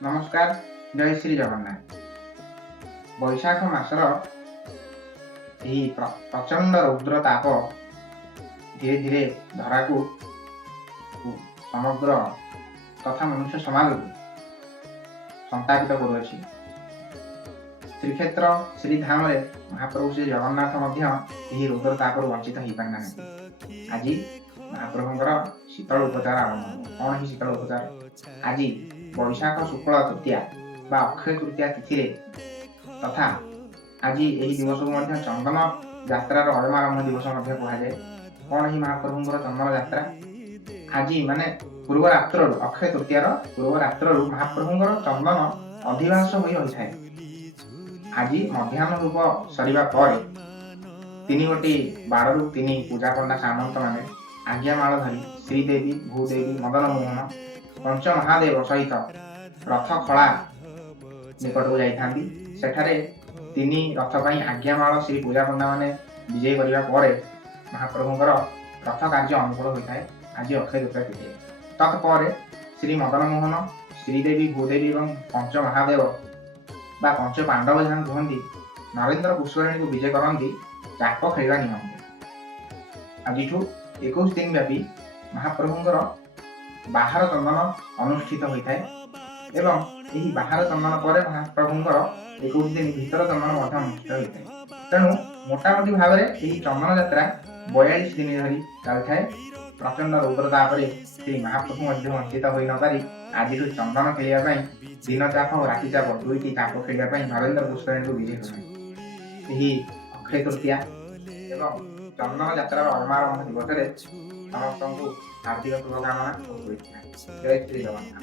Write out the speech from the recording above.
नमस्कार। जय श्री जगन्नाथ। बैशाख मासर प्रचंड रौद्र ताप धीरे धीरे धरा को समग्र तथा मनुष्य समाज को संतापित करुअछि। श्रीक्षेत्र श्रीधाम महाप्रभु श्री जगन्नाथ रौद्र तापर वंचित हो पारि नाहांती। आज महाप्रभुंकर शीतल उपचार आरंभ। कौन ही शीतल उपचार? आज बैशाख शुक्ल तृतीया बा अक्षय तृतीया तिथि तथा आज यही दिवस को चंदन यात्रार अयमारंभ दिवस कहुए। कौन ही महाप्रभुंकर चंदन यात्रा? आज माने पूर्व रात्र अक्षय तृतीयार पूर्व रात्र महाप्रभुंकर चंदन अधिवास होता है। आज मध्याह्न रूप सरिबा पर तीन गोटी 12 ରୁ 3 पूजा पंडा सामंत माने आज्ञामाल धरी श्रीदेवी भूदेवी मदन मोहन पंच महादेव सहित रथ खला निकट को जाइथांती। सेठारे 3 रथ पई आज्ञामाल श्री पूजा पंडा माने विजय करिबा परे महाप्रभुंकर रथ कार्य अनुकूल होता है। आज अक्षय तृतीया तिथि तत्पर श्री मदन मोहन श्रीदेवी भूदेवी और पंच महादेव बा पंच पांडव जहाँ कहती नरेन्द्र पुष्करिणी को विजय करती चाप खेलवा निमंते। आज 21 दिन व्यापी महाप्रभुंकर बाहर चंदन अनुष्ठित होता है एवं यही बाहर चंदन पर महाप्रभुंकर 21 दिन भीतर चंदन अनुष्ठित होता है। तेणु मोटामोटी भाव में यही चंदन यात्रा 42 दिन धरी चलता है। प्रचंड रौद्रता श्री महाप्रभु वंचित हो न पारि आज चंदन खेलने दिन चाप और राति चाप दुईटी चाप खेलने नरेन्द्र पुष्करिणी को विजय कर अक्षय तृतीया एवं चंदन यात्रार अयमारंभ दिवस समस्त हार्दिक शुभकामना। जय श्री जगन्नाथ।